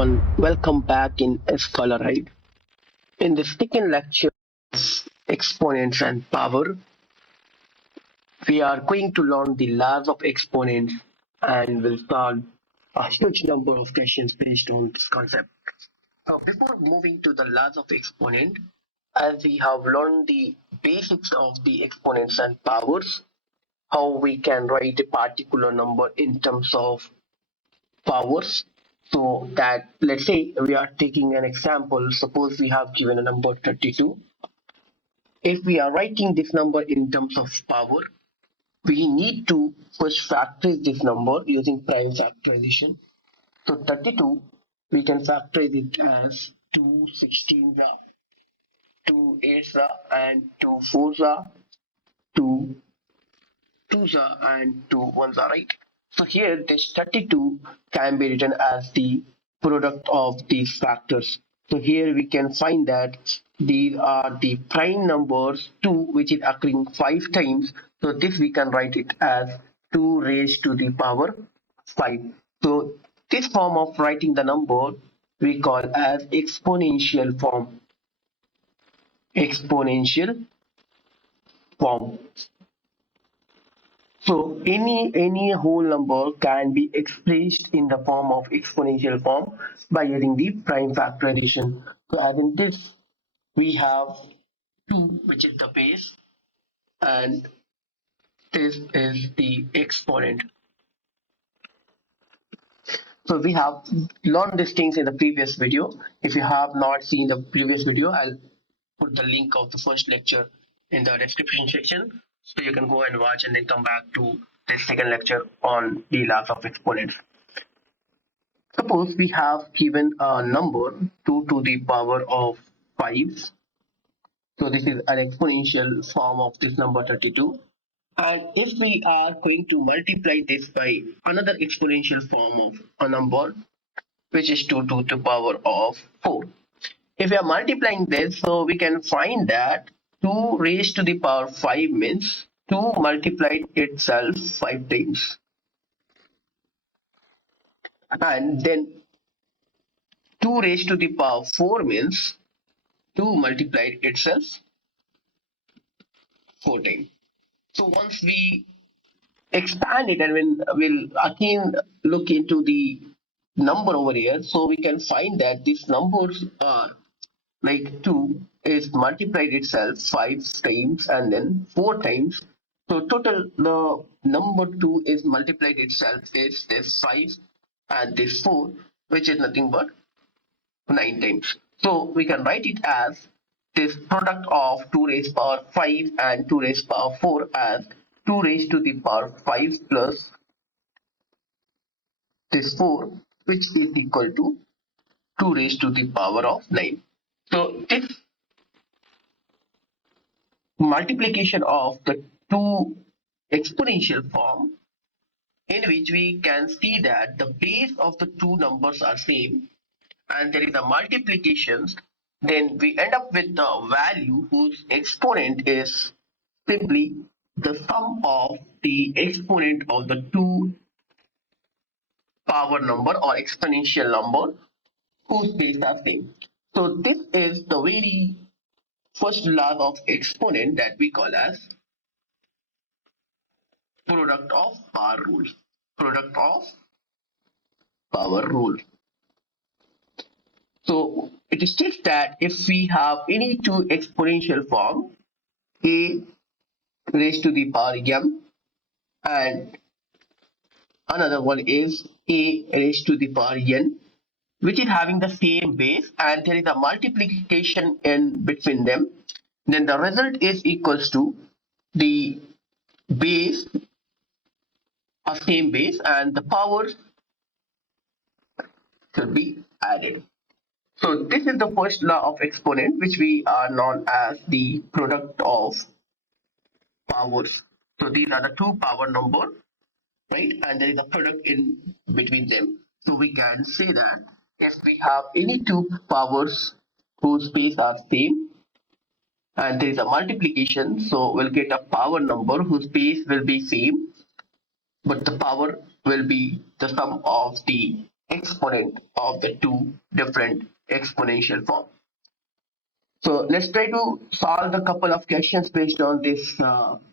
everyone, welcome back in Scholar Ride. In the second lecture of Exponents and Power, we are going to learn the laws of exponents and will solve a huge number of questions based on this concept. Before moving to the laws of exponent, as we have learned the basics of the exponents and powers, how we can write a particular number in terms of powers. So that, let's say we are taking an example, suppose we have given a number 32. If we are writing this number in terms of power, we need to first factorize this number using prime factorization. So 32, we can factorize it as 2 16s, 2 8s, and 2 4s, 2 2s, and 2 1s, right? So here this 32 can be written as the product of these factors. So here we can find that these are the prime numbers 2, which is occurring 5 times. So this we can write it as 2 raised to the power 5. So this form of writing the number we call as exponential form. Exponential form. So any whole number can be expressed in the form of exponential form by using the prime factorization. So as in this, we have 2, which is the base, and this is the exponent. So we have learned these things in the previous video. If you have not seen the previous video, I'll put the link of the first lecture in the description section, so you can go and watch and then come back to the second lecture on the laws of exponents. Suppose we have given a number 2 to the power of 5. So this is an exponential form of this number 32. And if we are going to multiply this by another exponential form of a number, which is 2 to the power of 4. If we are multiplying this, so we can find that 2 raised to the power 5 means 2 multiplied itself 5 times. And then 2 raised to the power 4 means 2 multiplied itself 4 times. So once we expand it and we'll again look into the number over here, so we can find that these numbers are like 2 is multiplied itself 5 times and then 4 times. So total the number 2 is multiplied itself is this 5 and this 4, which is nothing but 9 times. So we can write it as this product of 2 raised power 5 and 2 raised power 4 as 2 raised to the power 5 plus this 4, which is equal to 2 raised to the power of 9. So this multiplication of the two exponential form, in which we can see that the base of the two numbers are same and there is a multiplications, then we end up with the value whose exponent is simply the sum of the exponent of the two power number or exponential number whose base are same. So this is the very first law of exponent that we call as product of power rule. Product of power rule. So it states that if we have any two exponential form, a raised to the power m and another one is a raised to the power n, which is having the same base and there is a multiplication in between them, then the result is equals to the base of same base and the powers should be added. So this is the first law of exponent, which we are known as the product of powers. So these are the two power number, right? And there is a product in between them. So we can say that if we have any two powers whose base are same and there is a multiplication, so we'll get a power number whose base will be same, but the power will be the sum of the exponent of the two different exponential forms. So let's try to solve a couple of questions based on this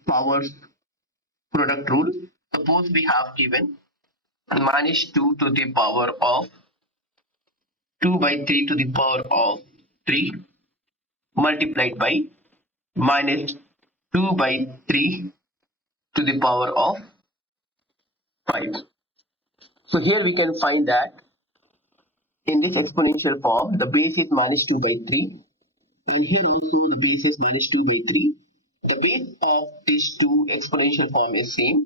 powers product rule. Suppose we have given minus 2 to the power of 2 by 3 to the power of 3 multiplied by minus 2 by 3 to the power of 5. So here we can find that in this exponential form, the base is minus 2 by 3, and here also the base is minus 2 by 3. The base of these two exponential form is same,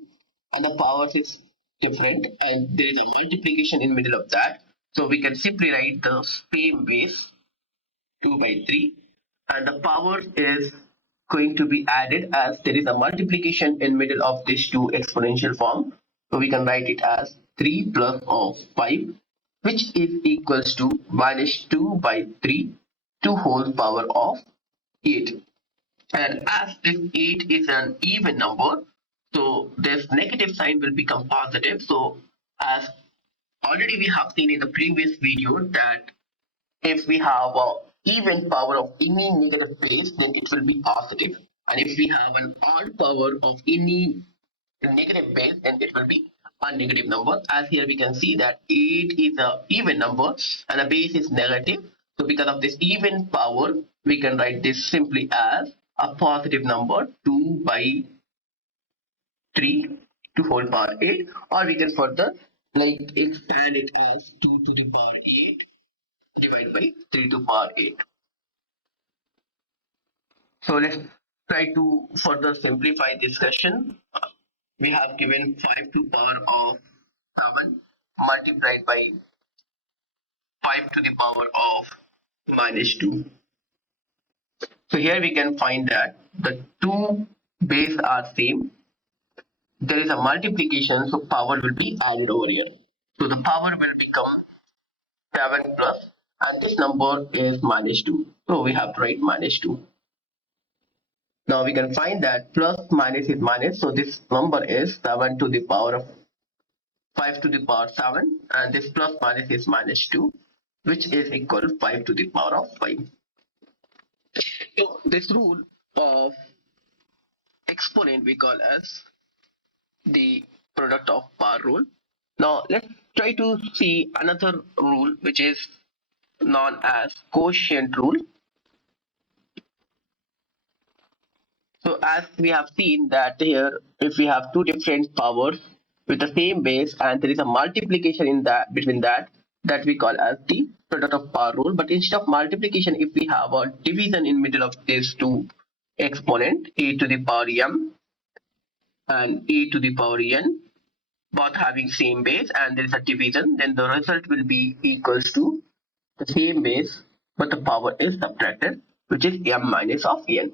and the powers is different, and there is a multiplication in middle of that. So we can simply write the same base 2 by 3, and the power is going to be added as there is a multiplication in middle of these two exponential form. So we can write it as 3 plus of 5, which is equals to minus 2 by 3 to whole power of 8. And as this 8 is an even number, so this negative sign will become positive. So as already we have seen in the previous video that if we have a even power of any negative base, then it will be positive. And if we have an odd power of any negative base, then it will be a negative number. As here we can see that 8 is a even number and the base is negative. So because of this even power, we can write this simply as a positive number 2 by 3 to whole power 8, or we can further like expand it as 2 to the power 8 divided by 3 to power 8. So let's try to further simplify this question. We have given 5 to power of 7 multiplied by 5 to the power of minus 2. So here we can find that the two base are same. There is a multiplication, so power will be added over here. So the power will become 7 plus, and this number is minus 2. So we have to write minus 2. Now we can find that plus minus is minus, so this number is 7 to the power of 5 to the power 7, and this plus minus is minus 2, which is equal to 5 to the power of 5. So this rule of exponent we call as the product of power rule. Now let's try to see another rule which is known as quotient rule. So as we have seen that here, if we have two different powers with the same base and there is a multiplication in that between that we call as the product of power rule. But instead of multiplication, if we have a division in middle of these two exponent, a to the power m and a to the power n, both having same base, and there is a division, then the result will be equals to the same base but the power is subtracted, which is m minus of n.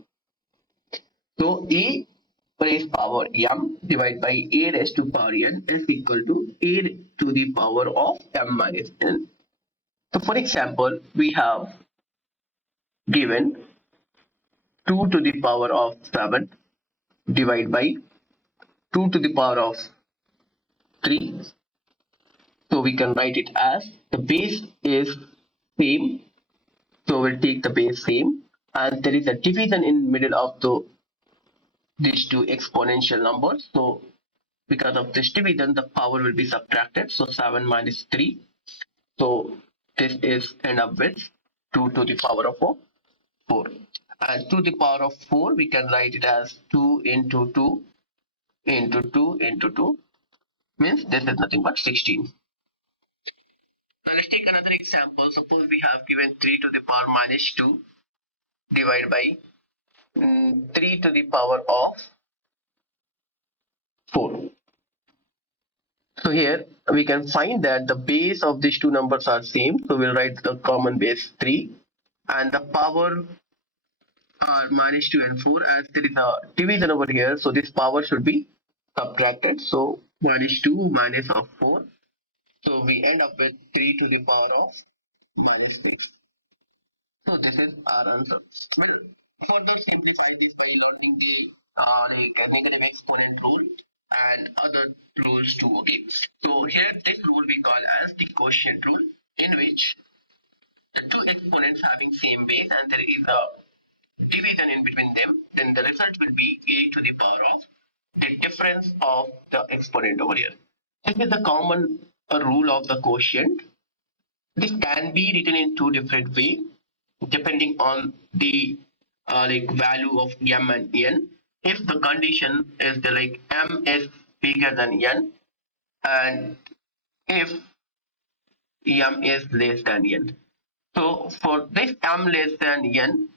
So a raised power m divided by a raised to power n is equal to a to the power of m minus n. So for example, we have given 2 to the power of 7 divided by 2 to the power of 3. So we can write it as the base is same. So we'll take the base same, and there is a division in middle of these two exponential numbers. So because of this division, the power will be subtracted. So 7 minus 3. So this is end up with 2 to the power of 4. And to the power of 4, we can write it as 2 into 2 into 2 into 2, means this is nothing but 16. Now let's take another example. Suppose we have given 3 to the power minus 2 divided by 3 to the power of 4. So here we can find that the base of these two numbers are same. So we'll write the common base 3, and the power are minus 2 and 4, as there is a division over here. So this power should be subtracted. So minus 2 minus of 4. So we end up with 3 to the power of minus 6. So this is our answer. Well, further simplify this by learning the negative exponent rule. and other rules too. Okay, so here this rule we call as the quotient rule, in which the two exponents having same base and there is a division in between them, then the result will be a to the power of the difference of the exponent over here. This is the common rule of the quotient. This can be written in two different ways depending on the like value of m and n. If the condition is the like m is bigger than n, and if m is less than n. So for this m less than n,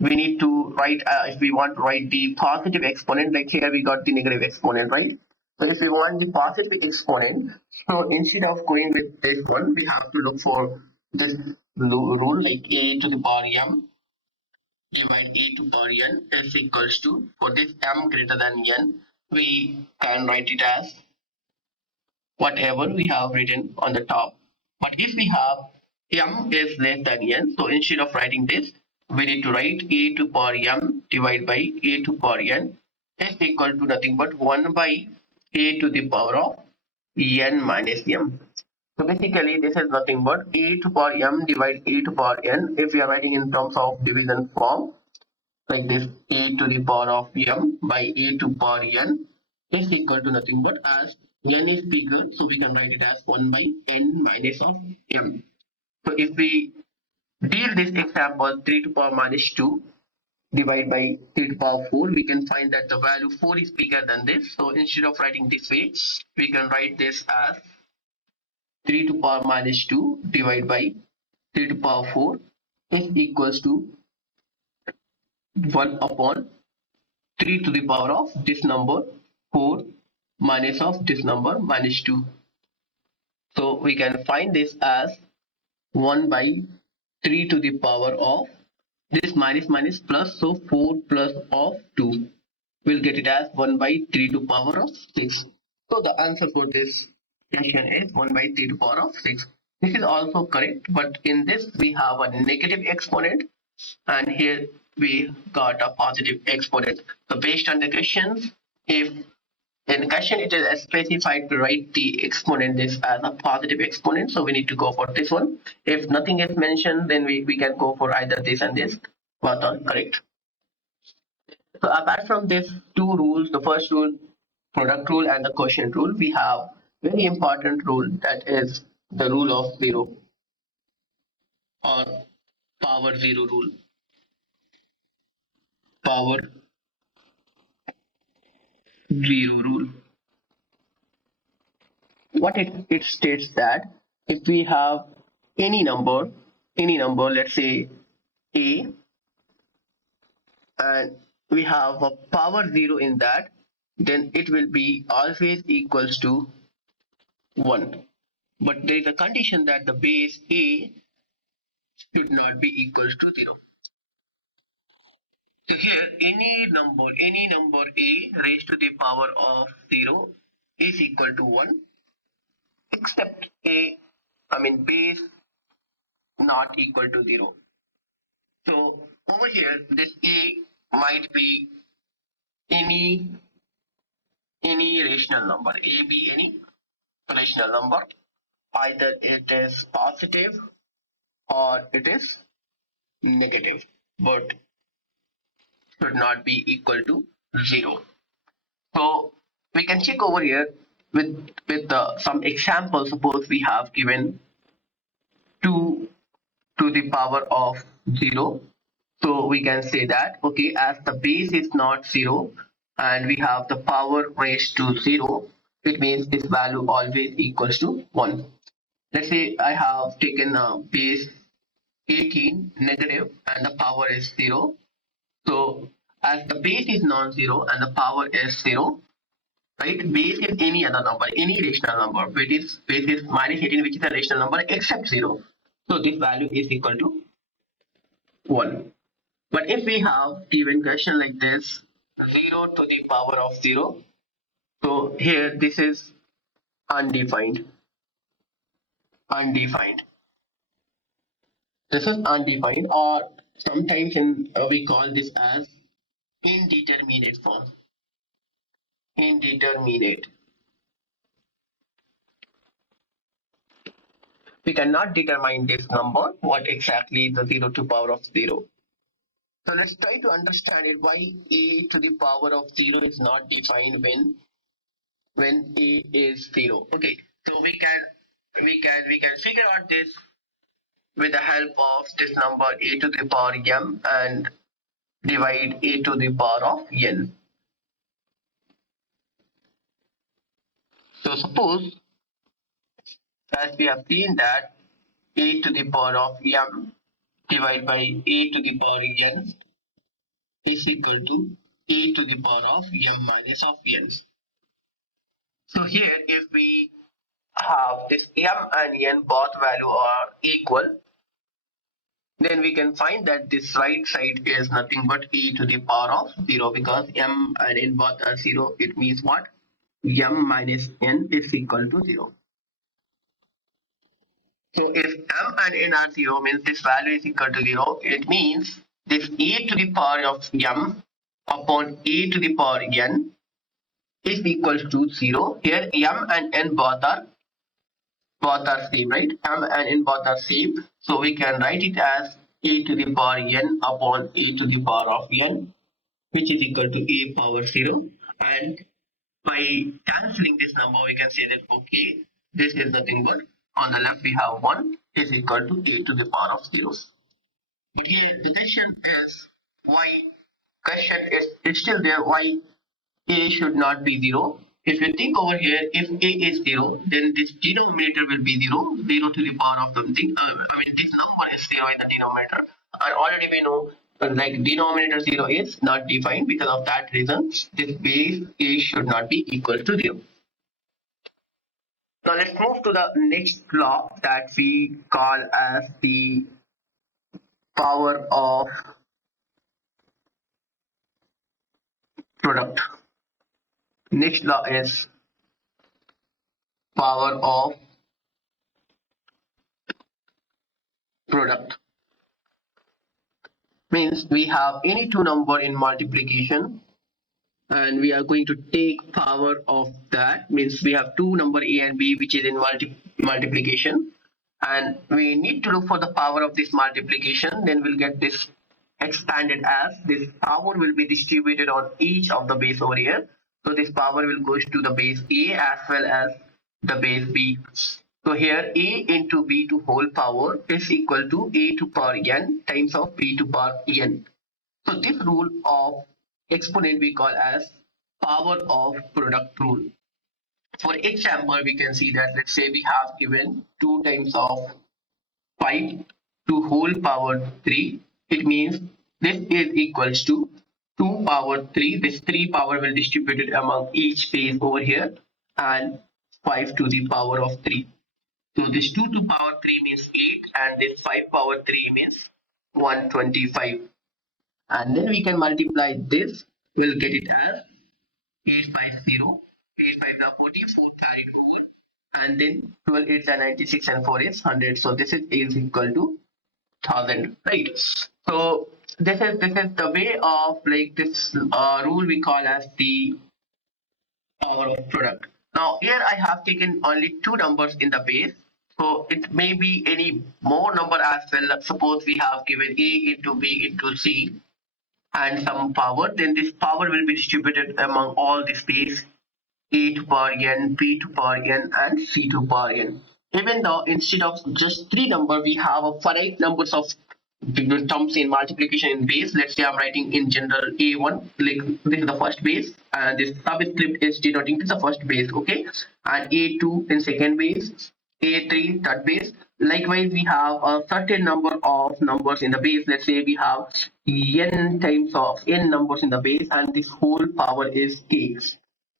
we need to write, if we want to write the positive exponent, like here we got the negative exponent, right? So if we want the positive exponent, so instead of going with this one, we have to look for this rule, like a to the power m divide a to power n is equals to, for this m greater than n, we can write it as whatever we have written on the top. But if we have m is less than n, so instead of writing this, we need to write a to power m divided by a to power n is equal to nothing but 1 by a to the power of n minus m. So basically, this is nothing but a to power m divided a to power n. If we are writing in terms of division form, like this, a to the power of m by a to power n is equal to nothing but, as n is bigger, so we can write it as 1 by n minus of m. So if we deal this example 3 to power minus 2 divided by 3 to power 4, we can find that the value 4 is bigger than this. So instead of writing this way, we can write this as 3 to power minus 2 divided by 3 to power 4 is equals to 1 upon 3 to the power of this number 4 minus of this number minus 2. So we can find this as 1 by 3 to the power of this minus minus plus, so 4 plus of 2. We'll get it as 1 by 3 to power of 6. So the answer for this question is 1 by 3 to power of 6. This is also correct, but in this we have a negative exponent and here we got a positive exponent. So based on the questions, if in the question it is specified to write the exponent this as a positive exponent, so we need to go for this one. If nothing is mentioned, then we can go for either this and this. Both are correct. So apart from these two rules, the first rule, product rule, and the quotient rule, we have very important rule, that is the rule of zero, or power zero rule. Power zero rule. What it states that if we have any number, let's say a, and we have a power zero in that, then it will be always equals to 1. But there is a condition that the base a should not be equals to 0. So here any number a raised to the power of 0 is equal to 1, except a, I mean base not equal to 0. So over here this a might be any rational number, a be any rational number, either it is positive or it is negative, but should not be equal to 0. So we can check over here with some examples. Suppose we have given 2 to the power of 0. So we can say that, okay, as the base is not 0 and we have the power raised to 0, it means this value always equals to 1. Let's say I have taken a base 18 negative and the power is 0. So as the base is non-zero and the power is 0, right? Base is any other number, any rational number. Base is minus 18, which is a rational number except 0. So this value is equal to 1. But if we have given question like this, 0 to the power of 0, so here this is undefined. Undefined. This is undefined, or sometimes we call this as indeterminate form. indeterminate. We cannot determine this number, what exactly is the 0 to power of 0. So let's try to understand it why a to the power of 0 is not defined when a is 0. Okay, so we can figure out this with the help of this number a to the power m and divide a to the power of n. So suppose, as we have seen that a to the power of m divided by a to the power n is equal to a to the power of m minus of n. So here if we have this m and n both value are equal, then we can find that this right side is nothing but e to the power of 0, because m and n both are 0. It means what? M minus n is equal to 0. So if m and n are 0 means this value is equal to 0. It means this e to the power of m upon e to the power n is equal to 0. Here m and n both are same, right? M and n both are same. So we can write it as a to the power n upon a to the power of n, which is equal to a power 0. And by cancelling this number, we can say that, okay, this is nothing but on the left we have 1 is equal to a to the power of 0. But here the question is it's still there, why a should not be 0. If you think over here, if a is 0, then this denominator will be 0, 0 to the power of something. This number is 0 in the denominator. And already we know, like denominator 0 is not defined. Because of that reason, this base a should not be equal to 0. Now let's move to the next law that we call as the power of product. Next law is power of product. Means we have any two number in multiplication and we are going to take power of that. Means we have two number a and b which is in multiplication, and we need to look for the power of this multiplication. Then we'll get this expanded as this power will be distributed on each of the base over here. So this power will go to the base a as well as the base b. So here a into b to whole power is equal to a to power n times of b to power n. So this rule of exponent we call as power of product rule. For example, we can see that, let's say we have given 2 times of 5 to whole power 3. It means this is equals to 2 power 3. This 3 power will distribute it among each base over here, and 5 to the power of 3. So this 2 to power 3 means 8, and this 5 power 3 means 125. And then we can multiply this, we'll get it as 850, 8 5 are 40, 4 carried over, and then 12 8 are 96 and 4 is 100. So this is equal to 1000, right? So this is the way of like this rule we call as the power of product. Now here I have taken only two numbers in the base, so it may be any more number as well. Suppose we have given a into b into c and some power, then this power will be distributed among all the space a to power n, b to power n, and c to power n. Even though instead of just three number, we have a finite numbers of different terms in multiplication in base. Let's say I'm writing in general a1, like this is the first base, and this subscript is denoting to the first base, okay, and a2 in second base, a3 third base. Likewise, we have a certain number of numbers in the base. Let's say we have n times of n numbers in the base, and this whole power is k.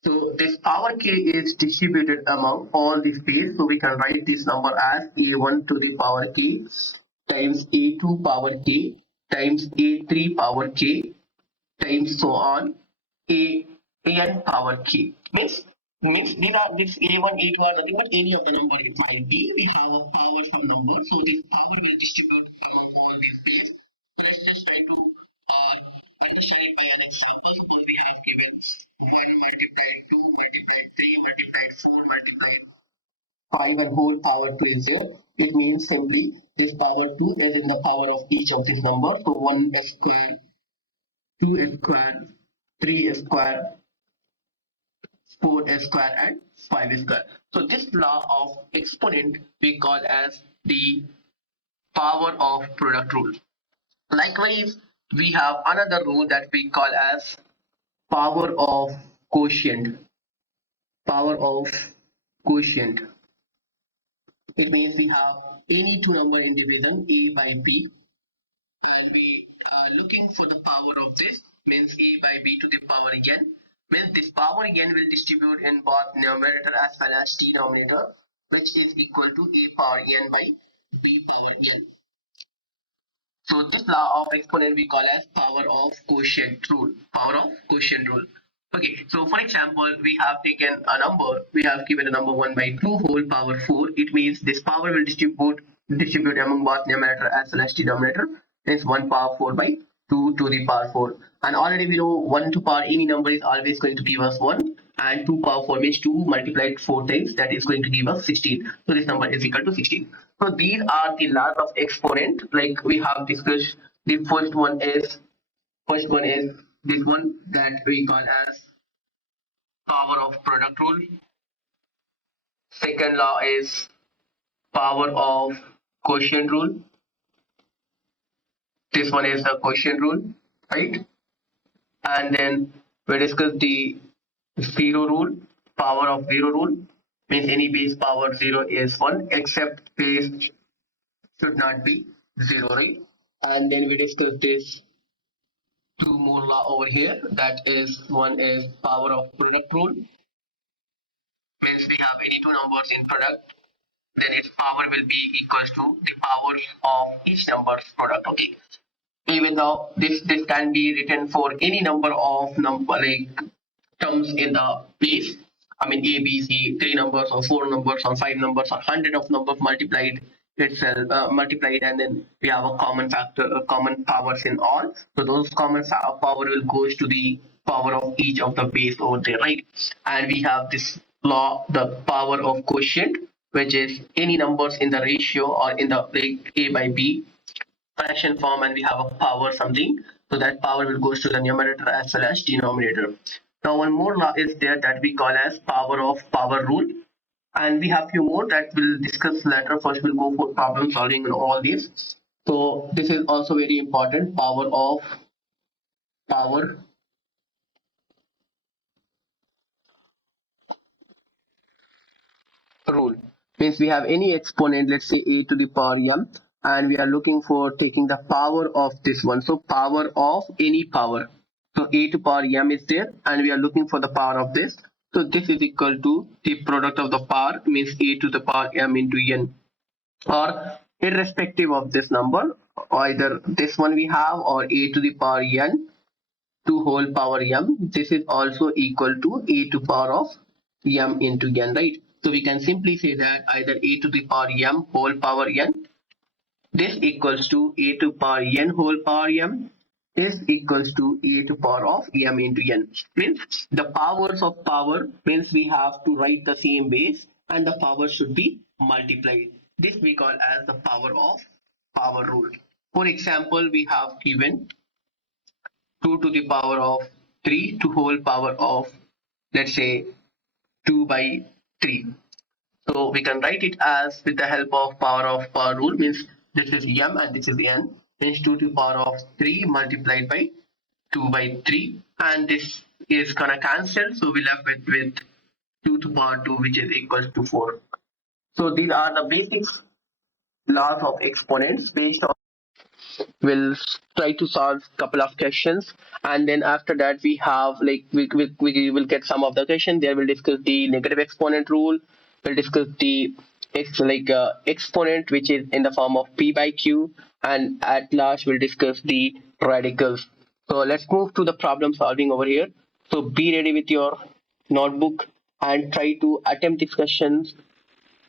So this power k is distributed among all the space. So we can write this number as a1 to the power k times a2 power k times a3 power k times so on an power k. Means these are this a1 a2 are nothing but any of the number it might be. We have a power some number, so this power will distribute among all these space. Let's just try to understand it by an example. Suppose we have given 1 multiplied 2 multiplied 3 multiplied 4 multiplied 5 and whole power 2 is here. It means simply this power 2 is in the power of each of these numbers. So 1 square, 2 square, 3 square, 4 square and 5 square. So this law of exponent we call as the power of product rule. Likewise, we have another rule that we call as power of quotient. Power of quotient. It means we have any two number in division a by b, and we are looking for the power of this, means a by b to the power n, means this power n will distribute in both numerator as well as denominator, which is equal to a power n by b power n. So this law of exponent we call as power of quotient rule. Power of quotient rule. Okay, so for example, we have taken a number, we have given a number 1 by 2 whole power 4. It means this power will distribute among both numerator as well as denominator. Hence 1 power 4 by 2 to the power 4. And already we know 1 to power any number is always going to give us 1, and 2 power 4 means 2 multiplied 4 times, that is going to give us 16. So this number is equal to 16. So these are the laws of exponent, like we have discussed. The first one is this one that we call as power of product rule. Second law is power of quotient rule. This one is the quotient rule, right? And then we discuss the zero rule. Power of zero rule means any base power 0 is 1, except base should not be 0, right? And then we discuss this two more law over here, that is one is power of product rule, means we have any two numbers in product, then its power will be equals to the powers of each number's product. Okay, even though this can be written for any number of number like terms in the base. I mean A, B, C, three numbers or four numbers or five numbers or hundred of numbers multiplied itself, multiplied, and then we have a common factor, common powers in all. So those common power will goes to the power of each of the base over there, right? And we have this law, the power of quotient, which is any numbers in the ratio or in the like A by B fraction form, and we have a power something, so that power will goes to the numerator as well as denominator. Now one more law is there that we call as power of power rule, and we have few more that we'll discuss later. First we'll go for problem solving and all these. So this is also very important, power of power rule. Means we have any exponent, let's say a to the power m, and we are looking for taking the power of this one. So power of any power. So a to power m is there, and we are looking for the power of this. So this is equal to the product of the power, means a to the power m into n, or irrespective of this number, either this one we have or a to the power n to whole power m, this is also equal to a to power of m into n, right? So we can simply say that either a to the power m whole power n, this equals to a to power n whole power m, this equals to a to power of m into n. Means the powers of power means we have to write the same base and the power should be multiplied. This we call as the power of power rule. For example, we have given 2 to the power of 3 to whole power of, let's say, 2 by 3. So we can write it as, with the help of power rule, means this is m and this is n, means 2 to the power of 3 multiplied by 2 by 3, and this is gonna cancel, so we left with 2 to the power 2, which is equals to 4. So these are the basic laws of exponents. Based on, we'll try to solve a couple of questions, and then after that we have like we will get some of the question there. We'll discuss the negative exponent rule, we'll discuss the exponent which is in the form of p by q, and at last we'll discuss the radicals. So let's move to the problem solving over here. So be ready with your notebook and try to attempt these questions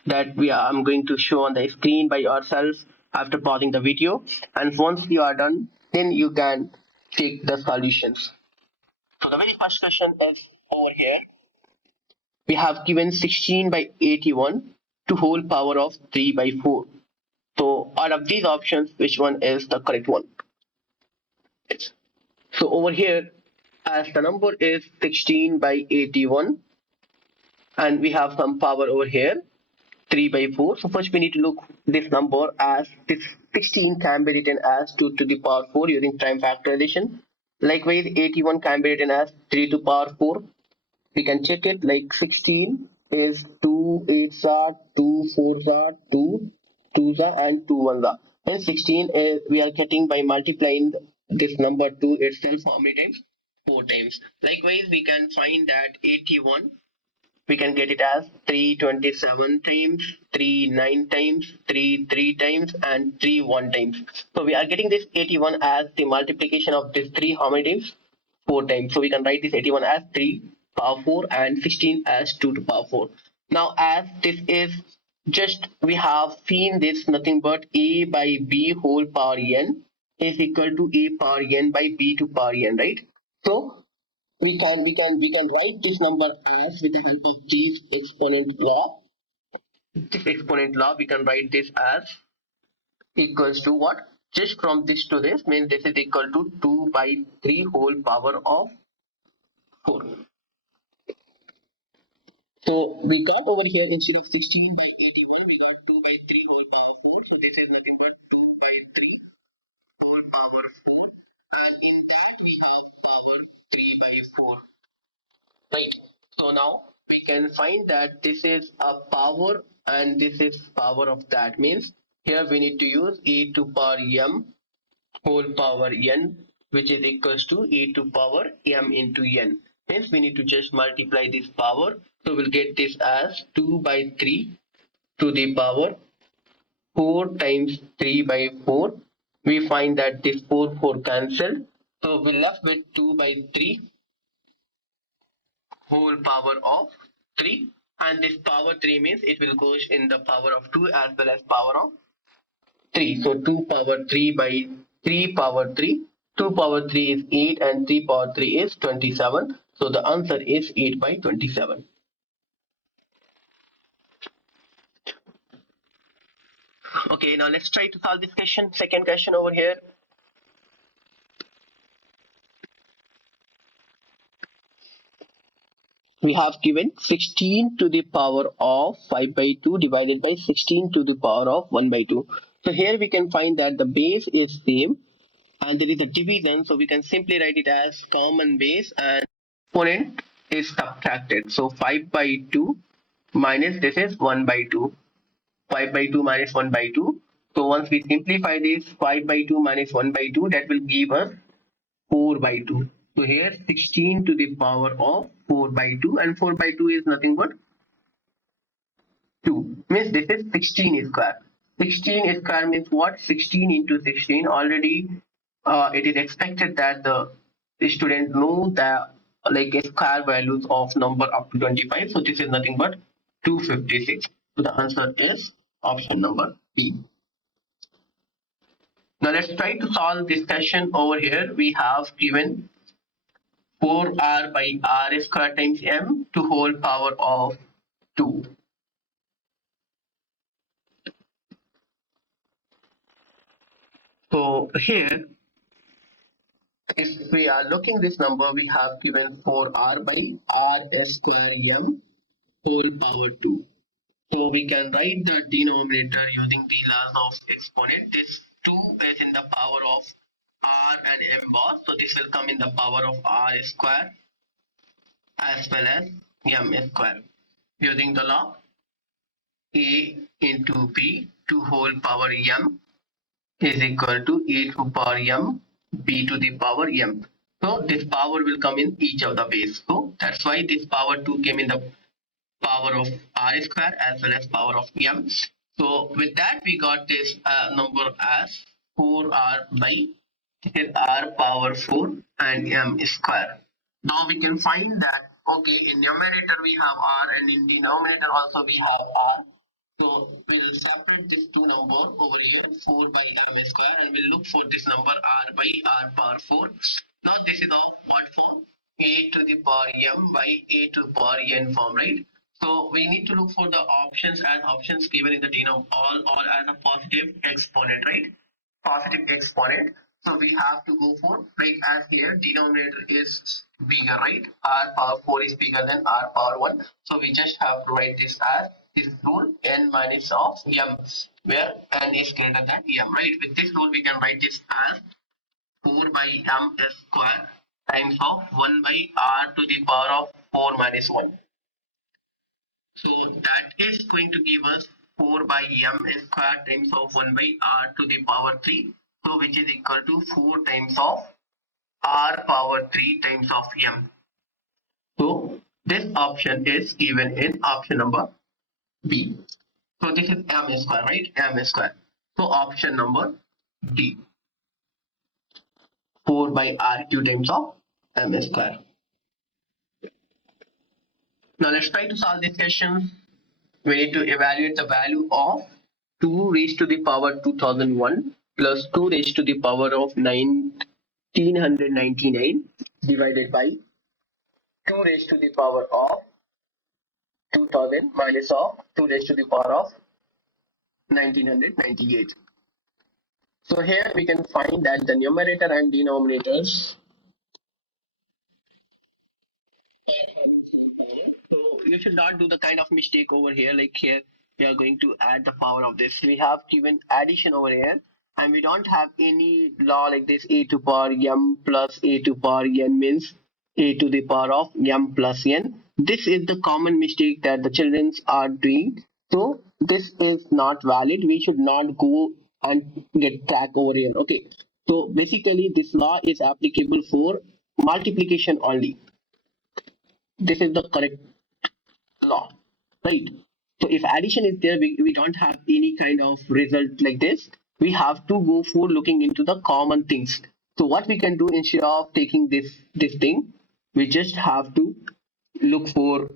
that I'm going to show on the screen by yourself after pausing the video. And once you are done, then you can take the solutions. So the very first question is over here we have given 16 by 81 to whole power of 3 by 4. So out of these options, which one is the correct one? So over here, as the number is 16 by 81, and we have some power over here, 3 by 4. So first we need to look this number as this 16 can be written as 2 to the power 4 using prime factorization. Likewise, 81 can be written as 3 to the power 4. We can check it like 16 is 2 8s are 2 4s are 2 2s are and 2 1s are. And 16 is we are getting by multiplying this number 2 itself how many times? 4 times. Likewise, we can find that 81 we can get it as 327 times, 3 9 times, 3 3 times, and 3 1 times. So we are getting this 81 as the multiplication of this 3 how many times? 4 times. So we can write this 81 as 3 power 4 and 16 as 2 to power 4. Now as this is just we have seen this nothing but a by b whole power n is equal to a power n by b to power n, right? So we can write this number as with the help of this exponent law. This exponent law we can write this as equals to what? Just from this to this means this is equal to 2 by 3 whole power of 4. So we got over here instead of 16 by 81 we got 2 by 3 whole power 4. So this is nothing but 2 by 3 whole power 4, and in that we have power 3 by 4. Right. So now we can find that this is a power and this is power of that means here we need to use e to power m whole power n, which is equals to e to power m into n. Hence we need to just multiply this power. So we'll get this as 2 by 3 to the power 4 times 3 by 4. We find that this 4 cancelled. So we left with 2 by 3 whole power of 3, and this power 3 means it will go in the power of 2 as well as power of 3. So 2 power 3 by 3 power 3. 2 power 3 is 8 and 3 power 3 is 27. So the answer is 8 by 27. Okay, now let's try to solve this question. Second question over here. We have given 16 to the power of 5 by 2 divided by 16 to the power of 1 by 2. So here we can find that the base is same and there is a division, so we can simply write it as common base and exponent is subtracted. So 5 by 2 minus this is 1 by 2. 5 by 2 minus 1 by 2. So once we simplify this 5 by 2 minus 1 by 2, that will give us 4 by 2. So here 16 to the power of 4 by 2, and 4 by 2 is nothing but 2. Means this is 16 square. 16 square means what? 16 into 16. Already it is expected that the student know the like square values of number up to 25. So this is nothing but 256. So the answer is option number B. Now let's try to solve this question over here. We have given 4r by r square times m to whole power of 2. So here, if we are looking this number, we have given 4r by r square m whole power 2. So we can write the denominator using the laws of exponent. This 2 is in the power of r and m boss. So this will come in the power of r square as well as m square. Using the law, a into b to whole power m is equal to a to power m b to the power m. So this power will come in each of the base. So that's why this power 2 came in the power of r square as well as power of m. So with that we got this number as 4r by r power 4 and m square. Now we can find that okay, in numerator we have r and in denominator also we have r. So we'll separate this two number over here 4 by m square and we'll look for this number r by r power 4. Now this is of what form? a to the power m by a to the power n form, right? So we need to look for the options as options given in the denom all as a positive exponent, right? Positive exponent. So we have to go for, like, as here denominator is bigger, right? R power 4 is bigger than R power 1. So we just have to write this as this rule n minus of m, where n is greater than m, right? With this rule we can write this as 4 by m square times of 1 by r to the power of 4 minus 1. So that is going to give us 4 by m square times of 1 by r to the power 3. So which is equal to 4 times of r power 3 times of m. So this option is given in option number B. So this is m square, right? M square. So option number D. 4 by r cube times of m square. Now let's try to solve this question. We need to evaluate the value of 2 raised to the power 2001 plus 2 raised to the power of 1999 divided by 2 raised to the power of 2000 minus of 2 raised to the power of 1998. So here we can find that the numerator and denominators so you should not do the kind of mistake over here. Like here, we are going to add the power of this. We have given addition over here, and we don't have any law like this. A to power m plus a to power n means a to the power of m plus n. This is the common mistake that the children are doing. So this is not valid. We should not go and get track over here. Okay. So basically, this law is applicable for multiplication only. This is the correct law, right? So if addition is there, we don't have any kind of result like this. We have to go for looking into the common things. So what we can do, instead of taking this thing, we just have to look for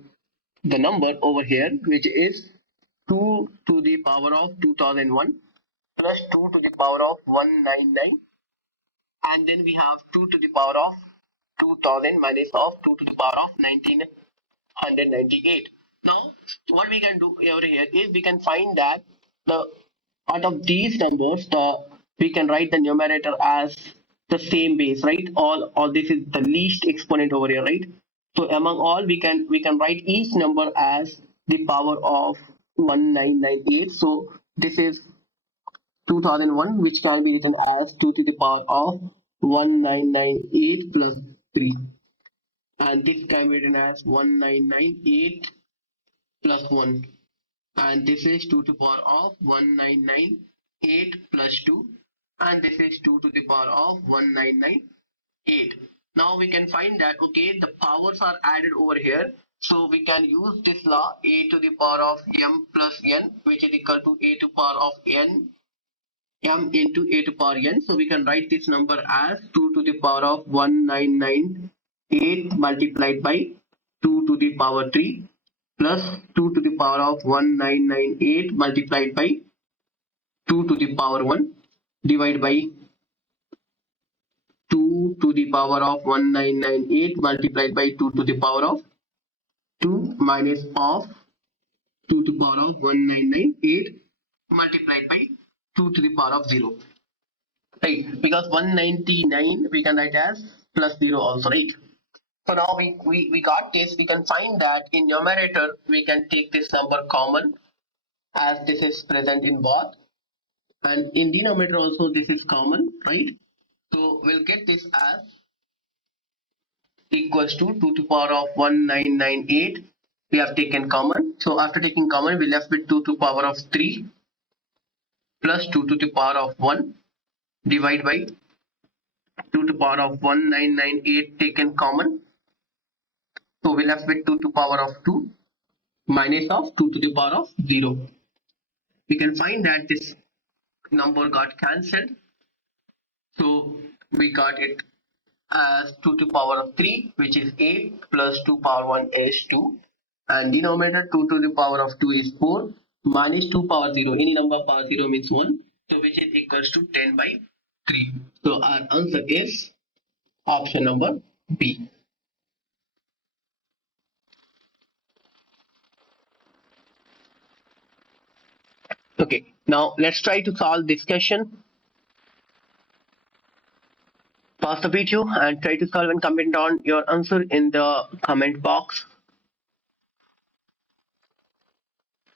the number over here, which is 2 to the power of 2001 plus 2 to the power of 199, and then we have 2 to the power of 2000 minus of 2 to the power of 1998. Now, what we can do over here is we can find that the out of these numbers, we can write the numerator as the same base, right? All this is the least exponent over here, right? So among all, we can write each number as the power of 1998. So this is 2001, which can be written as 2 to the power of 1998 plus 3. And this can be written as 1998 plus 1. And this is 2 to the power of 1998 plus 2. And this is 2 to the power of 1998. Now we can find that, okay, the powers are added over here. So we can use this law, a to the power of m plus n, which is equal to a to the power of n m into a to the power n. So we can write this number as 2 to the power of 1998 multiplied by 2 to the power 3 plus 2 to the power of 1998 multiplied by 2 to the power 1 divided by 2 to the power of 1998 multiplied by 2 to the power of 2 minus of 2 to the power of 1998 multiplied by 2 to the power of 0. Right, because 199 we can write as plus 0 also, right? So now we got this. We can find that in numerator we can take this number common, as this is present in both, and in denominator also this is common, right? So we'll get this as equals to 2 to the power of 1998. We have taken common. So after taking common, we left with 2 to the power of 3 plus 2 to the power of 1 divided by 2 to the power of 1998 taken common. So we left with 2 to the power of 2 minus of 2 to the power of 0. We can find that this number got cancelled. So we got it as 2 to the power of 3, which is 8, plus 2 power 1 is 2, and denominator 2 to the power of 2 is 4, minus 2 power 0, any number power 0 means 1, so which is equals to 10 by 3. So our answer is option number B. Okay, now let's try to solve this question. Pause the video and try to solve and comment on your answer in the comment box.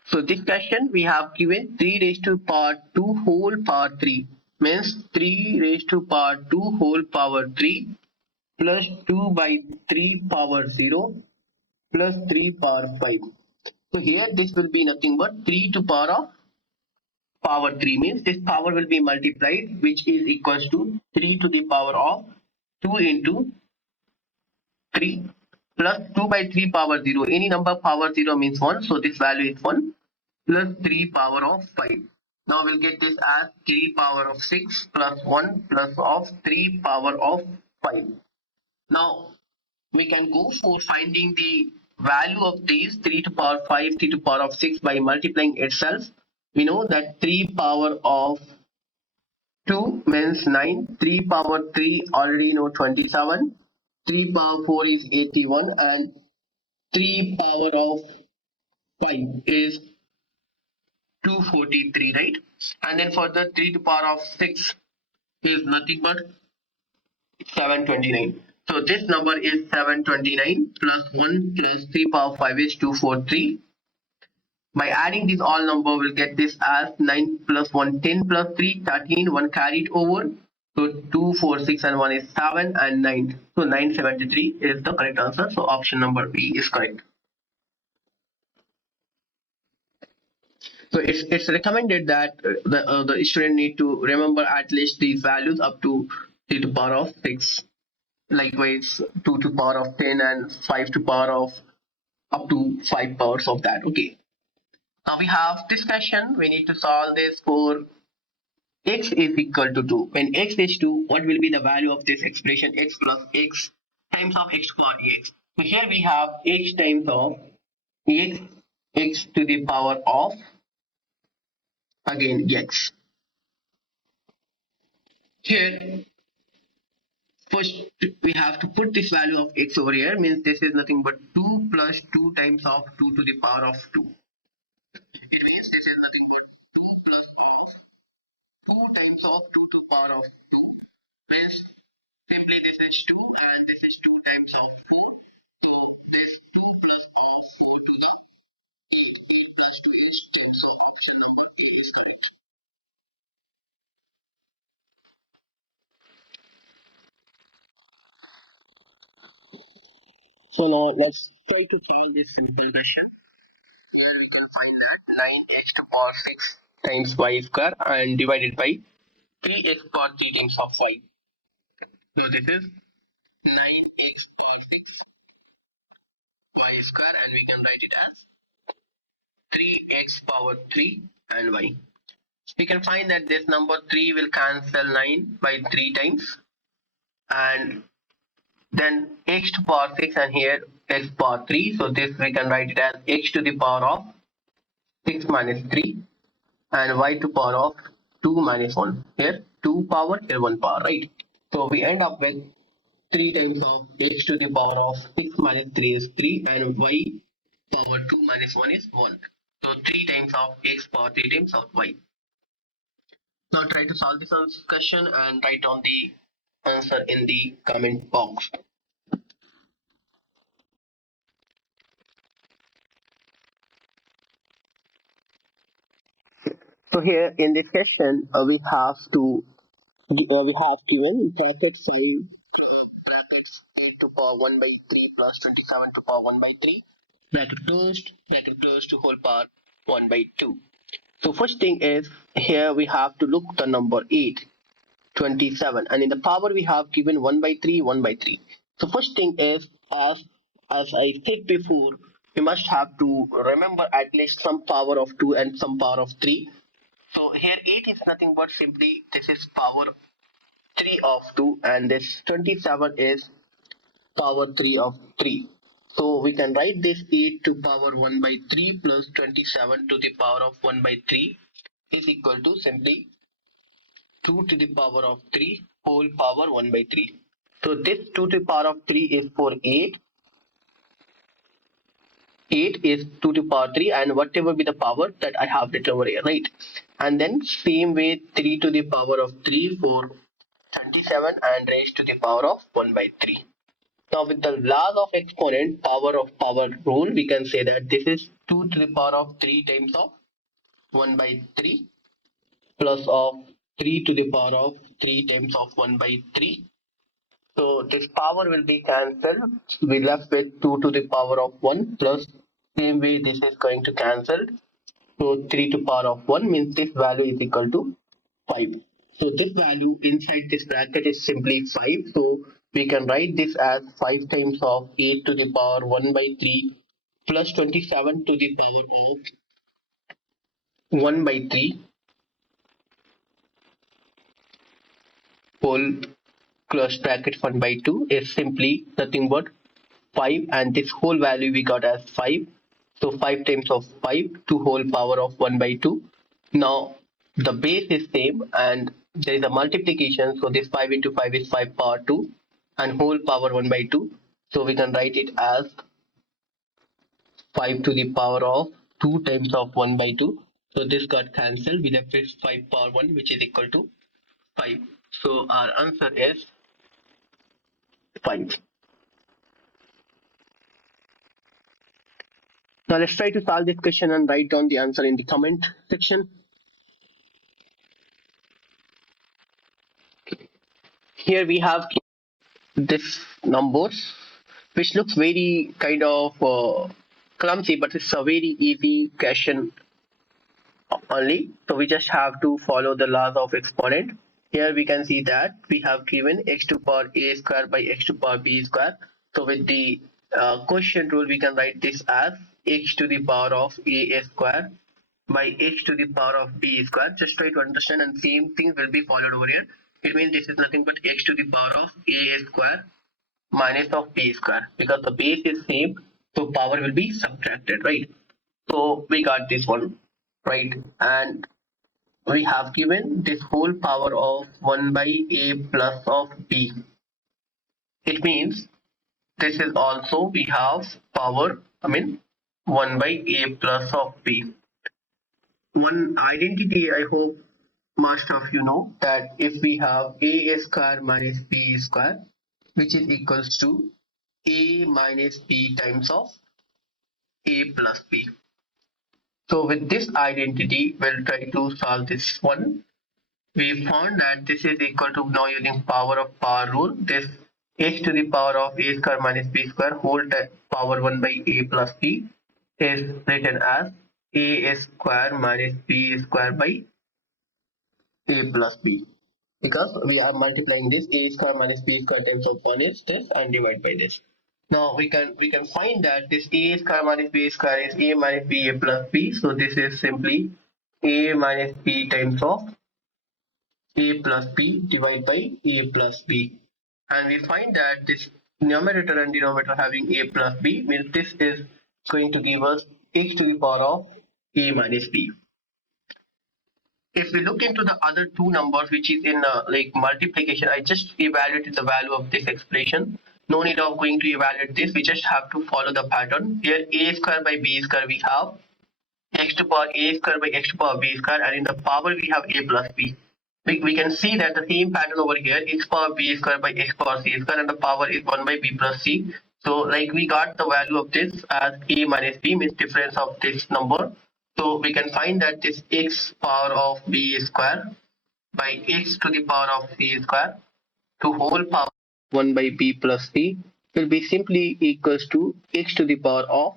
So this question we have given 3 raised to power 2 whole power 3 means 3 raised to power 2 whole power 3 plus 2 by 3 power 0 plus 3 power 5. So here this will be nothing but 3 to power 3 means this power will be multiplied, which is equals to 3 to the power of 2 into 3 plus 2 by 3 power 0. Any number power 0 means 1. So this value is 1 plus 3 power of 5. Now we'll get this as 3 power of 6 plus 1 plus of 3 power of 5. Now we can go for finding the value of these 3 to power 5, 3 to power of 6 by multiplying itself. We know that 3 power of 2 means 9, 3 power 3 already know 27, 3 power 4 is 81 and 3 power of 5 is 243, right? And then for the 3 to power of 6 is nothing but 729. So this number is 729 plus 1 plus 3 power 5 is 243. By adding these all number, we'll get this as 9 plus 1, 10 plus 3, 13, 1 carried over. So 2, 4, 6 and 1 is 7 and 9. So 973 is the correct answer. So option number B is correct. So it's recommended that the student need to remember at least these values up to 3 to power of 6. Likewise 2 to power of 10 and 5 to power of up to 5 powers of that. Okay. Now we have this question. We need to solve this for x is equal to 2. When x is 2, what will be the value of this expression x plus x times of x power x? So here we have x times of x, x to the power of again x. Here first we have to put this value of x over here, means this is nothing but 2 plus 2 times of 2 to the power of 2. It means this is nothing but 2 plus of 2 times of 2 to power of 2 means simply this is 2 and this is 2 times of 4. So this 2 plus of 4 to the 8. 8 plus 2 is 10. So option number A is correct. So now let's try to find this simple question. Find that 9x to power 6 times y square and divided by 3x power 3 times of y. So this is 9x power 6 y square and we can write it as 3x power 3 and y. We can find that this number 3 will cancel 9 by 3 times and then x to power 6 and here x power 3. So this we can write it as x to the power of 6 minus 3 and y to power of 2 minus 1. Here 2 power, here 1 power, right? So we end up with 3 times of x to the power of 6 minus 3 is 3 and y power 2 minus 1 is 1. So 3 times of x power 3 times of y. Now try to solve this question and write down the answer in the comment box. So here in this question, we have given bracket sign brackets 8 to power 1 by 3 plus 27 to power 1 by 3 bracket closed to whole power 1 by 2. So first thing is here we have to look the number 8, 27, and in the power we have given 1 by 3, 1 by 3. So first thing is as I said before, we must have to remember at least some power of 2 and some power of 3. So here 8 is nothing but simply this is power 3 of 2 and this 27 is power 3 of 3. So we can write this 8 to power 1 by 3 plus 27 to the power of 1 by 3 is equal to simply 2 to the power of 3 whole power 1 by 3. So this 2 to the power of 3 is for 8 8 is 2 to the power 3 and whatever be the power that I have written over here, right? And then same way 3 to the power of 3 for 27 and raised to the power of 1 by 3. Now with the laws of exponent power of power rule, we can say that this is 2 to the power of 3 times of 1 by 3 plus of 3 to the power of 3 times of 1 by 3. So this power will be cancelled. We left with 2 to the power of 1 plus same way this is going to cancel. So 3 to power of 1 means this value is equal to 5. So this value inside this bracket is simply 5. So we can write this as 5 times of 8 to the power 1 by 3 plus 27 to the power of 1 by 3 whole close bracket 1 by 2 is simply nothing but 5, and this whole value we got as 5. So 5 times of 5 to whole power of 1 by 2. Now the base is same and there is a multiplication. So this 5 into 5 is 5 power 2 and whole power 1 by 2. So we can write it as 5 to the power of 2 times of 1 by 2. So this got cancelled. We left with 5 power 1 which is equal to 5. So our answer is 5. Now let's try to solve this question and write down the answer in the comment section. Here we have this numbers which looks very kind of clumsy, but it's a very easy question only. So we just have to follow the laws of exponent. Here we can see that we have given x to power a square by x to power b square. So with the quotient rule we can write this as x to the power of a square by x to the power of b square. Just try to understand and same thing will be followed over here. It means this is nothing but x to the power of a square minus of b square, because the base is same, so power will be subtracted, right? So we got this one, right? And we have given this whole power of 1 by a plus of b. It means this is also we have power, 1 by a plus of b. One identity I hope most of you know, that if we have a square minus b square which is equals to a minus b times of a plus b. So with this identity we'll try to solve this one. We found that this is equal to, now using power of power rule, this h to the power of a square minus b square whole power 1 by a plus b is written as a square minus b square by a plus b, because we are multiplying this a square minus b square times of 1 is this and divide by this. Now we can find that this a square minus b square is a minus b a plus b. So this is simply a minus b times of a plus b divided by a plus b. And we find that this numerator and denominator having a plus b means this is going to give us x to the power of a minus b. If we look into the other two numbers which is in like multiplication, I just evaluated the value of this expression. No need of going to evaluate this, we just have to follow the pattern. Here a square by b square we have x to power a square by x to power b square, and in the power we have a plus b. We can see that the same pattern over here, x power b square by x power c square, and the power is 1 by b plus c. So like we got the value of this as a minus b means difference of this number. So we can find that this x power of b square by x to the power of c square to whole power 1 by b plus c will be simply equals to x to the power of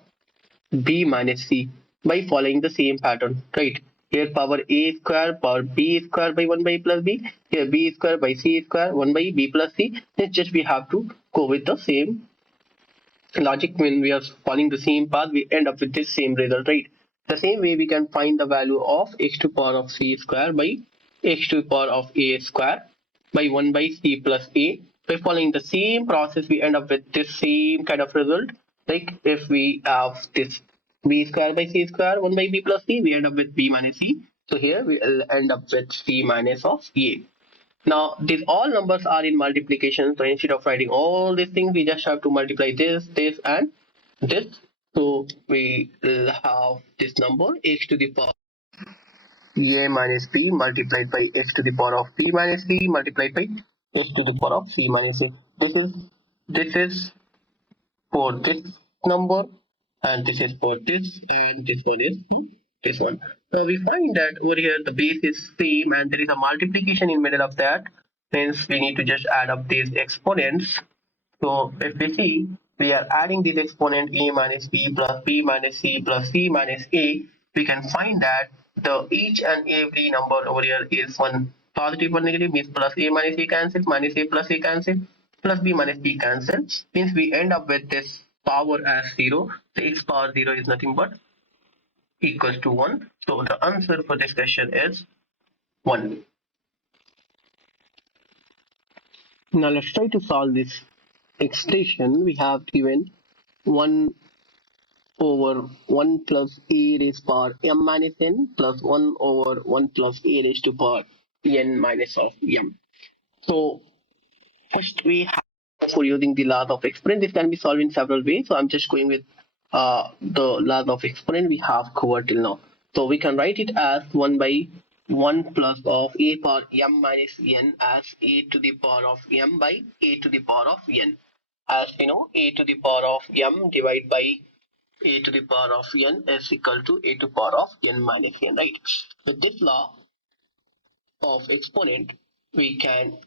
b minus c by following the same pattern, right? Here power a square power b square by 1 by plus b, here b square by c square 1 by b plus c. Then just we have to go with the same logic. When we are following the same path we end up with this same result, right? The same way we can find the value of x to power of c square by x to the power of a square by 1 by c plus a. By following the same process we end up with this same kind of result. Like if we have this b square by c square 1 by b plus c, we end up with b minus c. So here we will end up with c minus of a. Now these all numbers are in multiplication, so instead of writing all these things we just have to multiply this, this and this. So we will have this number x to the power a minus b multiplied by x to the power of b minus c multiplied by x to the power of c minus a. This is for this number, and this is for this, and this one is this one. So we find that over here the base is same and there is a multiplication in middle of that. Hence we need to just add up these exponents. So if we see, we are adding this exponent a minus b plus b minus c plus c minus a, we can find that the each and every number over here is one positive, one negative, means plus a minus a cancel, minus a plus a cancel, plus b minus b cancel, means we end up with this power as 0. The x power 0 is nothing but equals to 1. So the answer for this question is 1. Now let's try to solve this expression. We have given 1 over 1 plus e raised power m minus n plus 1 over 1 plus e raised to power n minus of m. So first we have, for using the laws of exponent, this can be solved in several ways. So I'm just going with the laws of exponent we have covered till now. So we can write it as 1 by 1 plus of a power m minus n as a to the power of m by a to the power of n. As we know, a to the power of m divided by a to the power of n is equal to a to the power of n minus n, right? With this law of exponent, we can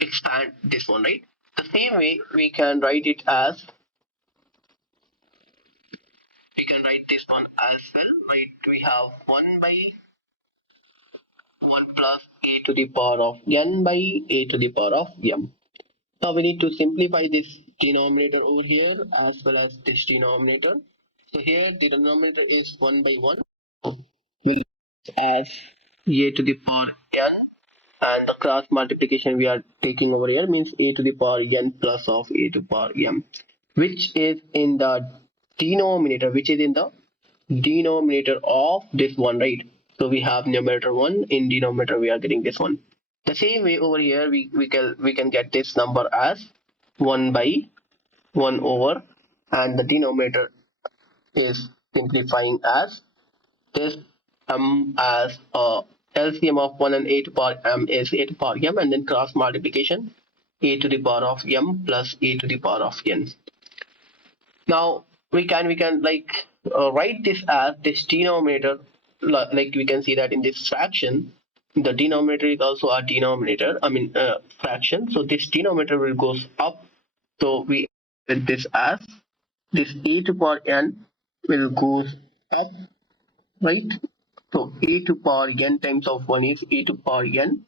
expand this one, right? The same way we can write it as, we can write this one as well, right? We have 1 by 1 plus a to the power of n by a to the power of m. Now we need to simplify this denominator over here as well as this denominator. So here the denominator is 1 by 1. We'll as a to the power n, and the cross multiplication we are taking over here means a to the power n plus of a to the power m, which is in the denominator, of this one, right? So we have numerator 1, in denominator we are getting this one. The same way over here we can get this number as 1 by 1 over, and the denominator is simplifying as this as a LCM of 1 and a to power m is a to power m, and then cross multiplication a to the power of m plus a to the power of n. Now we can like write this as this denominator, like we can see that in this fraction the denominator is also a denominator, fraction, so this denominator will goes up. So we with this as this a to power n will goes up, right? So a to power n times of 1 is a to power n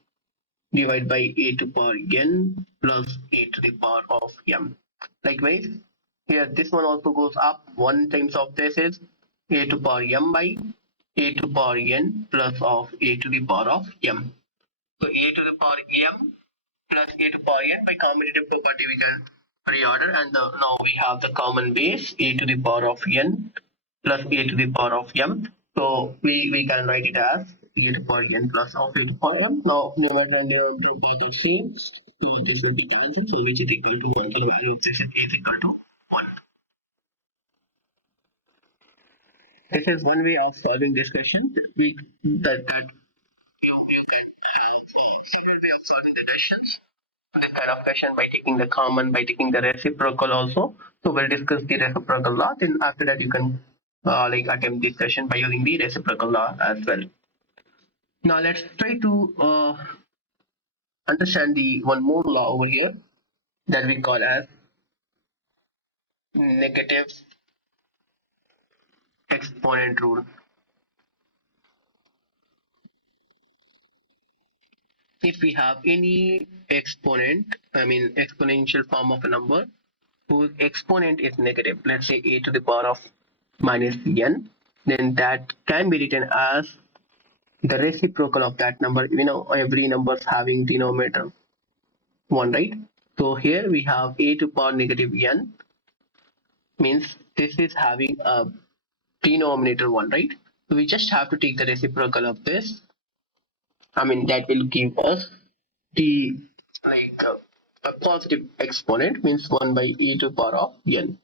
divided by a to power n plus a to the power of m. Likewise, here this one also goes up. 1 times of this is a to power m by a to power n plus of a to the power of m. So a to the power m plus a to power n, by commutative property we can reorder, and now we have the common base a to the power of n plus a to the power of m. So we can write it as a to power n plus of a to power m. Now numerator and denominator both are same, so this will be cancelled, so which is equal to 1. So the value of this is equal to 1. This is one way of solving this question. That you can second way of solving the questions. This kind of question by taking the common, by taking the reciprocal also. So we'll discuss the reciprocal law. Then after that you can attempt this question by using the reciprocal law as well. Now let's try to understand the one more law over here that we call as negative exponent rule. If we have any exponent, exponential form of a number whose exponent is negative, let's say a to the power of minus n, then that can be written as the reciprocal of that number. Every number having denominator 1, right? So here we have a to power negative n, means this is having a denominator 1, right? So we just have to take the reciprocal of this. That will give us the a positive exponent, means 1 by e to power of n.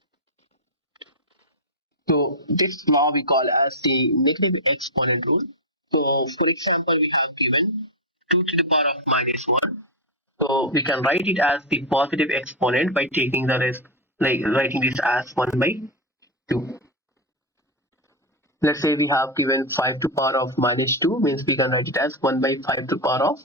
So this law we call as the negative exponent rule. So for example, we have given 2 to the power of minus 1. So we can write it as the positive exponent by taking the rest, like writing this as 1 by 2. Let's say we have given 5 to the power of minus 2, means we can write it as 1 by 5 to the power of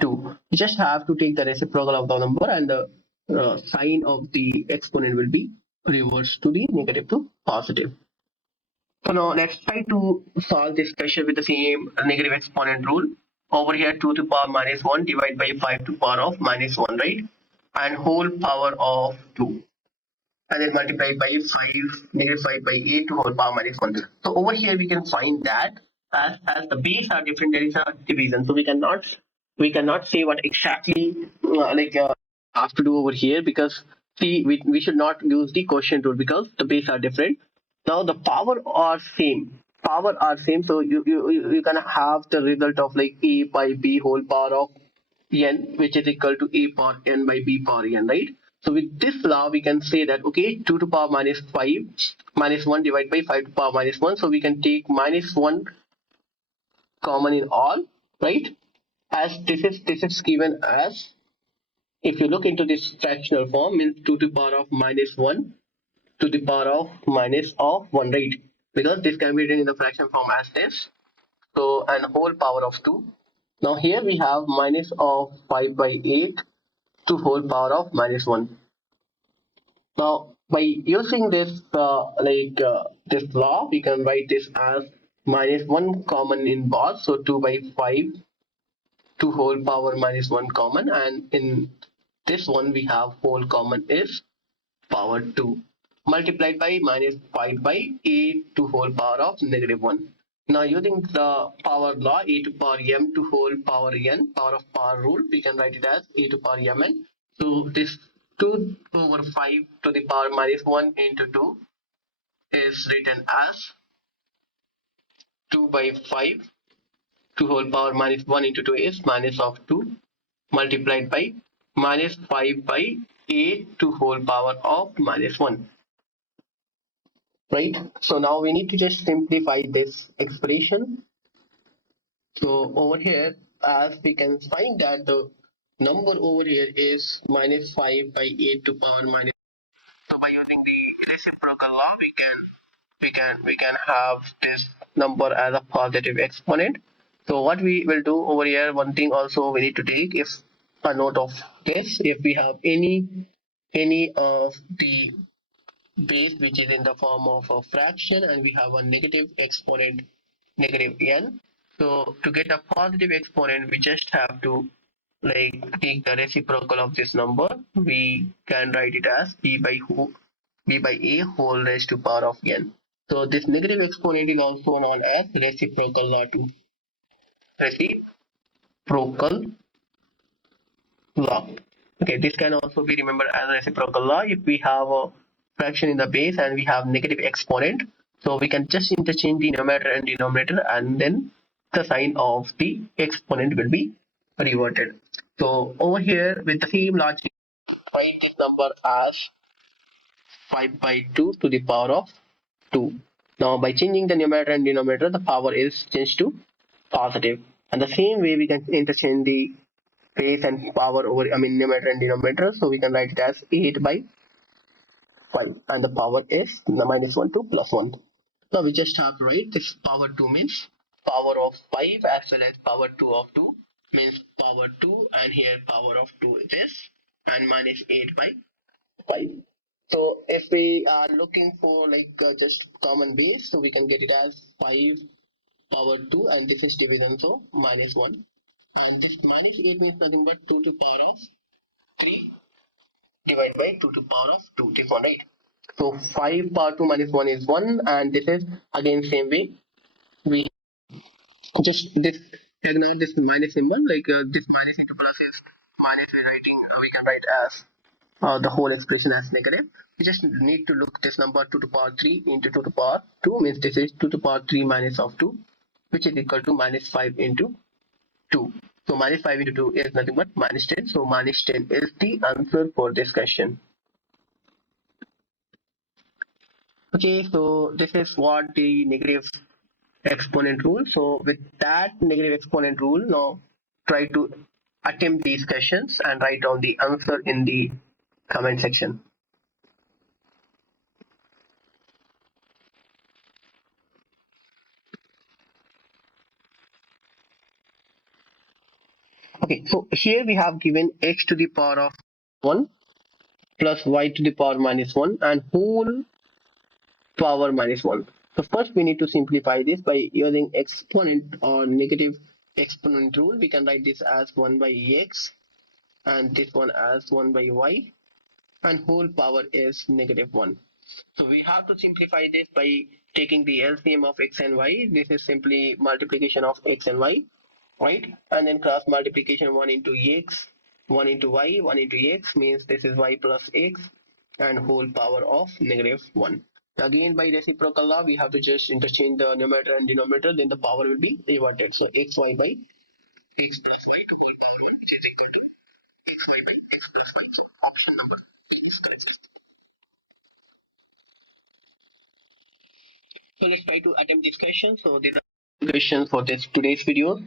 2. You just have to take the reciprocal of the number, and the sign of the exponent will be reversed to the negative to positive. So now let's try to solve this question with the same negative exponent rule. Over here 2 to the power minus 1 divided by 5 to the power of minus 1, right? And whole power of 2. And then multiply by 5, negative 5 by 8 to whole power minus 1. So over here we can find that as the base are different, there is a division. So we cannot say what exactly have to do over here, because see, we should not use the quotient rule because the base are different. Now the power are same, so you can have the result of like a by b whole power of n, which is equal to a power n by b power n, right? So with this law, we can say that, okay, 2 to the power minus 5 minus 1 divided by 5 to the power minus 1. So we can take minus 1 common in all, right? As this is given as, if you look into this fractional form, means 2 to the power of minus 1 to the power of minus of 1, right? Because this can be written in the fraction form as this. So, and whole power of 2. Now here we have minus of 5 by 8 to whole power of minus 1. Now, by using this law, we can write this as minus 1 common in both. So 2 by 5 to whole power minus 1 common, and in this one we have whole common is power 2 multiplied by minus 5 by 8 to whole power of negative 1. Now using the power law, a to power m to whole power n, power of power rule, we can write it as a to power mn. So this 2 over 5 to the power minus 1 into 2 is written as 2 by 5 to whole power minus 1 into 2 is minus of 2 multiplied by minus 5 by 8 to whole power of minus 1. Right? So now we need to just simplify this expression. So over here, as we can find that the number over here is minus 5 by 8 to power minus. So by using the reciprocal law, we can have this number as a positive exponent. So what we will do over here, one thing also we need to take is a note of this. If we have any of the base which is in the form of a fraction, and we have a negative exponent negative n, so to get a positive exponent we just have to like take the reciprocal of this number. We can write it as b by a whole raised to power of n. So this negative exponent is also known as reciprocal law too. Reciprocal law. Okay, this can also be remembered as a reciprocal law. If we have a fraction in the base and we have negative exponent, so we can just interchange the numerator and denominator, and then the sign of the exponent will be reverted. So over here with the same logic, write this number as 5 by 2 to the power of 2. Now by changing the numerator and denominator, the power is changed to positive. And the same way we can interchange the base and power over, numerator and denominator. So we can write it as 8 by 5, and the power is the minus 1 to plus 1. Now we just have to write this power 2 means power of 5 as well as power 2 of 2 means power 2, and here power of 2 is this, and minus 8 by 5. So if we are looking for just common base, so we can get it as 5 power 2, and this is division, so minus 1. And this minus 8 means nothing but 2 to power of 3 divided by 2 to power of 2, this one, right? So 5 power 2 minus 1 is 1, and this is again same way. We just this ignore this minus symbol, this minus into plus is minus, we can write as the whole expression as negative. We just need to look this number 2 to power 3 into 2 to power 2 means this is 2 to power 3 minus of 2, which is equal to minus 5 into 2. So minus 5 into 2 is nothing but minus 10. So minus 10 is the answer for this question. Okay, so this is what the negative exponent rule. So with that negative exponent rule, now try to attempt these questions and write down the answer in the comment section. Okay, so here we have given x to the power of 1 plus y to the power minus 1 and whole power minus 1. So first we need to simplify this by using exponent or negative exponent rule. We can write this as 1 by x and this one as 1 by y, and whole power is negative 1. So we have to simplify this by taking the LCM of x and y. This is simply multiplication of x and y, right? And then cross multiplication 1 into x, 1 into y, 1 into x means this is y plus x and whole power of negative 1. Again, by reciprocal law, we have to just interchange the numerator and denominator, then the power will be reverted. So xy by x plus y to whole power 1, which is equal to xy by x plus y. So option number 3 is correct. So let's try to attempt this question. So these are questions for this today's video,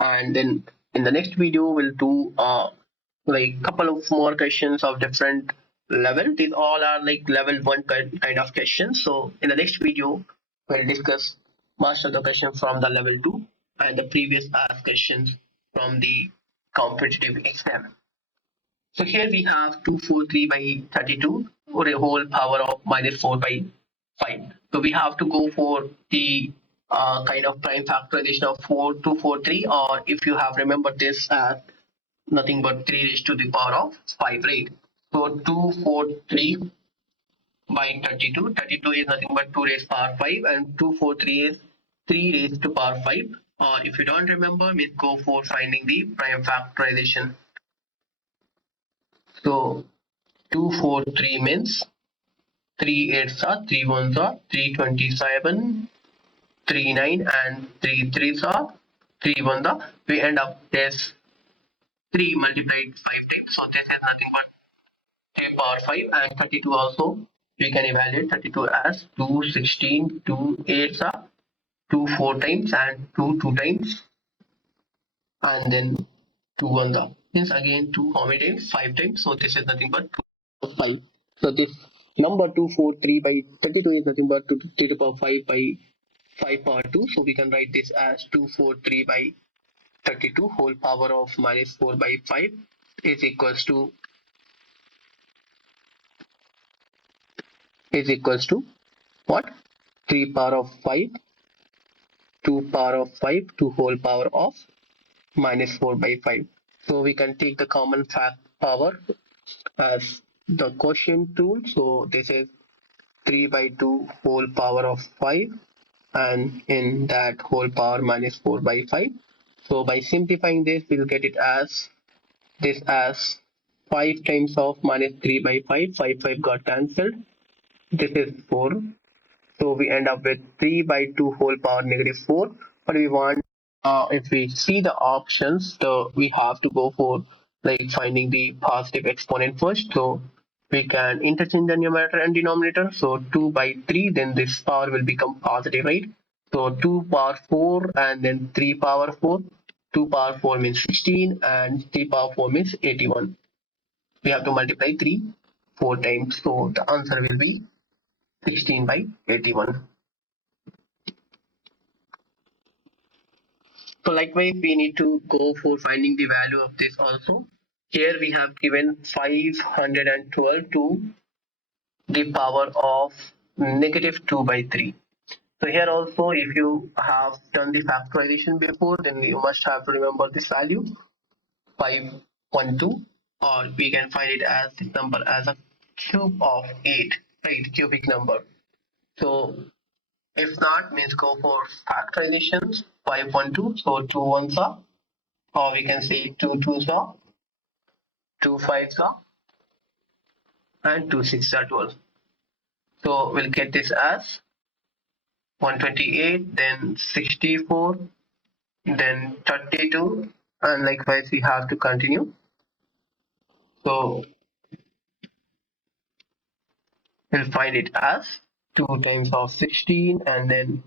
and then in the next video we'll do like couple of more questions of different level. These all are like level 1 kind of questions. So in the next video we'll discuss most of the questions from the level 2 and the previous asked questions from the competitive exam. So here we have 243 by 32 or a whole power of minus 4 by 5. So we have to go for the kind of prime factorization of 4243, or if you have remembered this as nothing but 3 raised to the power of 5, right? So 243 by 32. 32 is nothing but 2 raised to power 5 and 243 is 3 raised to power 5. Or if you don't remember, we go for finding the prime factorization. So 243 means 3 8s are 3 1s are 327, 3 9 and 3 3s are 3 1 are. We end up this 3 multiplied 5 times. So this is nothing but 3 power 5, and 32 also. We can evaluate 32 as 2 16, 2 8s are 2 4 times and 2 2 times, and then 2 1 are. Means again 2 how many times? 5 times. So this is nothing but 5. So this number 243 by 32 is nothing but 2 to the power 5 by 5 power 2. So we can write this as 243 by 32 whole power of minus 4 by 5 is equals to what? 3 power of 5, 2 power of 5 to whole power of minus 4 by 5. So we can take the common fact power as the quotient tool. So this is 3 by 2 whole power of 5, and in that whole power minus 4 by 5. So by simplifying this, we'll get it as this as 5 times of minus 3 by 5. 5 got cancelled. This is 4. So we end up with 3 by 2 whole power negative 4. But we want, if we see the options, we have to go for like finding the positive exponent first. So we can interchange the numerator and denominator. So 2 by 3, then this power will become positive, right? So 2 power 4 and then 3 power 4. 2 power 4 means 16 and 3 power 4 means 81. We have to multiply 3 4 times. So the answer will be 16 by 81. So likewise, we need to go for finding the value of this also. Here we have given 512 to the power of negative 2 by 3. So here also, if you have done the factorization before, then you must have to remember this value 512, or we can find it as this number as a cube of 8, right? Cubic number. So if not, means go for factorizations 512. So 2 ones are, or we can say 2 twos are, 2 fives are, and 2 sixes are 12. So we'll get this as 128, then 64, then 32, and likewise we have to continue. So we'll find it as 2 times of 16, and then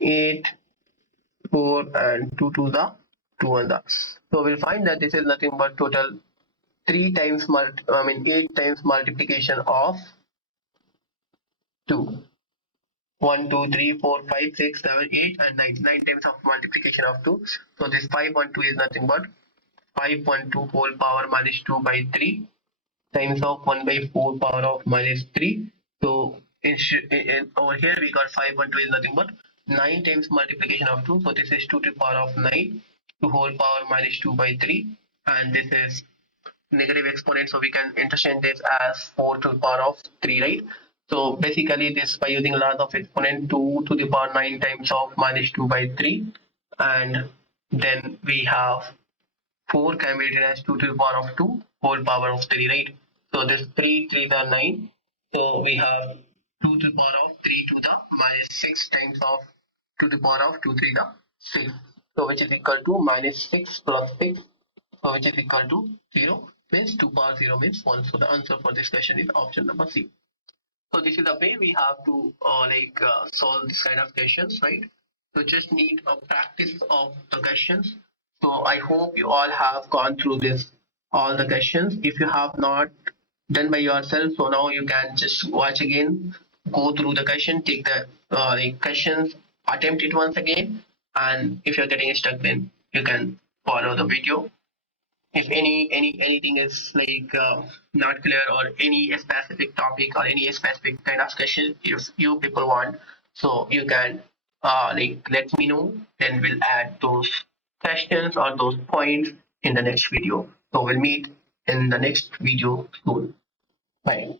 8, 4, and 2 to the 2 on the. So we'll find that this is nothing but total 3 times 8 times multiplication of 2. 1, 2, 3, 4, 5, 6, 7, 8, and 9. 9 times of multiplication of 2. So this 512 is nothing but 512 whole power minus 2 by 3 times of 1 by 4 power of minus 3. So over here we got 512 is nothing but 9 times multiplication of 2. So this is 2 to the power of 9 to whole power minus 2 by 3. And this is negative exponent, so we can interchange this as 4 to the power of 3, right? So basically this, by using laws of exponent, 2 to the power 9 times of minus 2 by 3, and then we have 4 can be written as 2 to the power of 2 whole power of 3, right? So this 3 3 are 9, so we have 2 to the power of 3 to the minus 6 times of 2 to the power of 2 3 the 6, so which is equal to minus 6 plus 6, so which is equal to 0, means 2 power 0 means 1. So the answer for this question is option number C. So this is the way we have to solve this kind of questions, right? So just need a practice of the questions. So I hope you all have gone through this, all the questions. If you have not done by yourself, so now you can just watch again, go through the question, take the questions, attempt it once again, and if you're getting stuck, then you can follow the video. If anything is not clear, or any specific topic or any specific kind of question if you people want, so you can let me know, then we'll add those questions or those points in the next video. So we'll meet in the next video soon. Bye.